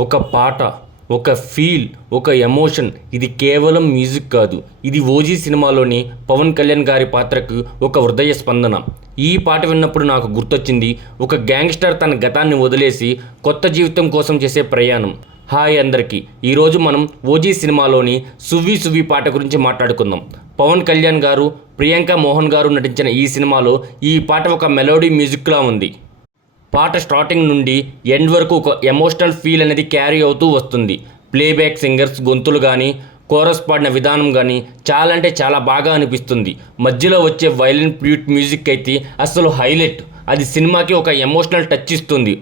ఒక పాట, ఒక ఫీల్, ఒక ఎమోషన్ ఇది కేవలం మ్యూజిక్ కాదు. ఇది ఓజీ సినిమాలోని పవన్ కళ్యాణ్ గారి పాత్రకు ఒక హృదయ స్పందన. ఈ పాట విన్నప్పుడు నాకు గుర్తొచ్చింది ఒక గ్యాంగ్స్టర్ తన గతాన్ని వదిలేసి కొత్త జీవితం కోసం చేసే ప్రయాణం. హాయ్ అందరికీ, ఈరోజు మనం ఓజీ సినిమాలోని సువ్వి సువ్వి పాట గురించి మాట్లాడుకుందాం. పవన్ కళ్యాణ్ గారు, ప్రియాంక మోహన్ గారు నటించిన ఈ సినిమాలో ఈ పాట ఒక మెలోడీ మ్యూజిక్లా ఉంది. పాట స్టార్టింగ్ నుండి ఎండ్ వరకు ఒక ఎమోషనల్ ఫీల్ అనేది క్యారీ అవుతూ వస్తుంది. ప్లేబ్యాక్ సింగర్స్ గొంతులు కానీ, కోరస్ పాడిన విధానం కానీ చాలా అంటే చాలా బాగా అనిపిస్తుంది. మధ్యలో వచ్చే వైలిన్ ఫ్లూట్ మ్యూజిక్ అయితే అసలు హైలైట్. అది సినిమాకి ఒక ఎమోషనల్ టచ్ ఇస్తుంది.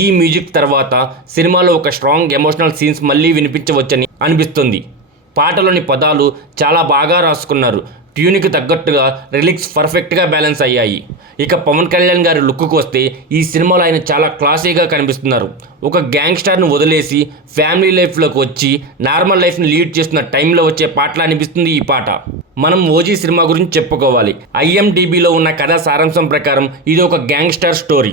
ఈ మ్యూజిక్ తర్వాత సినిమాలో ఒక స్ట్రాంగ్ ఎమోషనల్ సీన్స్ మళ్ళీ వినిపించవచ్చని అనిపిస్తుంది. పాటలోని పదాలు చాలా బాగా రాసుకున్నారు. ట్యూన్కి తగ్గట్టుగా లిరిక్స్ పర్ఫెక్ట్గా బ్యాలెన్స్ అయ్యాయి. ఇక పవన్ కళ్యాణ్ గారి లుక్కు వస్తే ఈ సినిమాలో ఆయన చాలా క్లాసీగా కనిపిస్తున్నారు. ఒక గ్యాంగ్స్టర్ను వదిలేసి ఫ్యామిలీ లైఫ్లోకి వచ్చి నార్మల్ లైఫ్ని లీడ్ చేస్తున్న టైంలో వచ్చే పాటలా అనిపిస్తుంది ఈ పాట. మనం ఓజీ సినిమా గురించి చెప్పుకోవాలి. IMDbలో ఉన్న కథా సారాంశం ప్రకారం ఇది ఒక గ్యాంగ్స్టర్ స్టోరీ.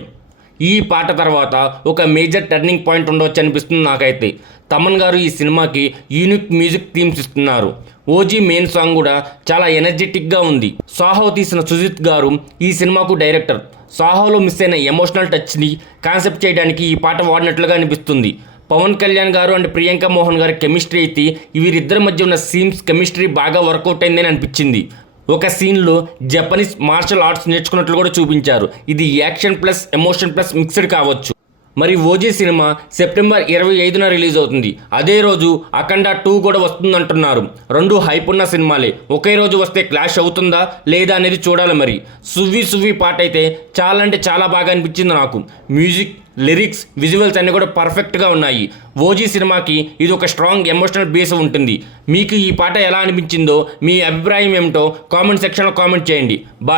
ఈ పాట తర్వాత ఒక మేజర్ టర్నింగ్ పాయింట్ ఉండవచ్చు అనిపిస్తుంది నాకైతే. తమన్ గారు ఈ సినిమాకి యూనిక్ మ్యూజిక్ థీమ్స్ ఇస్తున్నారు. ఓజీ మెయిన్ సాంగ్ కూడా చాలా ఎనర్జెటిక్గా ఉంది. సాహో తీసిన సుజిత్ గారు ఈ సినిమాకు డైరెక్టర్. సాహోలో మిస్ అయిన ఎమోషనల్ టచ్ని కాన్సెప్ట్ చేయడానికి ఈ పాట వాడినట్లుగా అనిపిస్తుంది. పవన్ కళ్యాణ్ గారు అండ్ ప్రియాంక మోహన్ గారి కెమిస్ట్రీ అయితే వీరిద్దరి మధ్య ఉన్న సీన్స్ కెమిస్ట్రీ బాగా వర్కౌట్ అయిందని అనిపించింది. ఒక సీన్లో జపనీస్ మార్షల్ ఆర్ట్స్ నేర్చుకున్నట్లు కూడా చూపించారు. ఇది action plus emotion plus mixed కావచ్చు. మరి ఓజీ సినిమా సెప్టెంబర్ 25న రిలీజ్ అవుతుంది. అదే రోజు అఖండ 2 కూడా వస్తుందంటున్నారు. రెండు హైప్ ఉన్న సినిమాలే. ఒకే రోజు వస్తే క్లాష్ అవుతుందా లేదా అనేది చూడాలి. మరి సువ్వి సువ్వి పాట అయితే చాలా అంటే చాలా బాగా అనిపించింది నాకు. మ్యూజిక్, లిరిక్స్, విజువల్స్ అన్నీ కూడా పర్ఫెక్ట్గా ఉన్నాయి. ఓజీ సినిమాకి ఇది ఒక స్ట్రాంగ్ ఎమోషనల్ బేస్ ఉంటుంది. మీకు ఈ పాట ఎలా అనిపించిందో, మీ అభిప్రాయం ఏమిటో కామెంట్ సెక్షన్లో కామెంట్ చేయండి. బాయ్.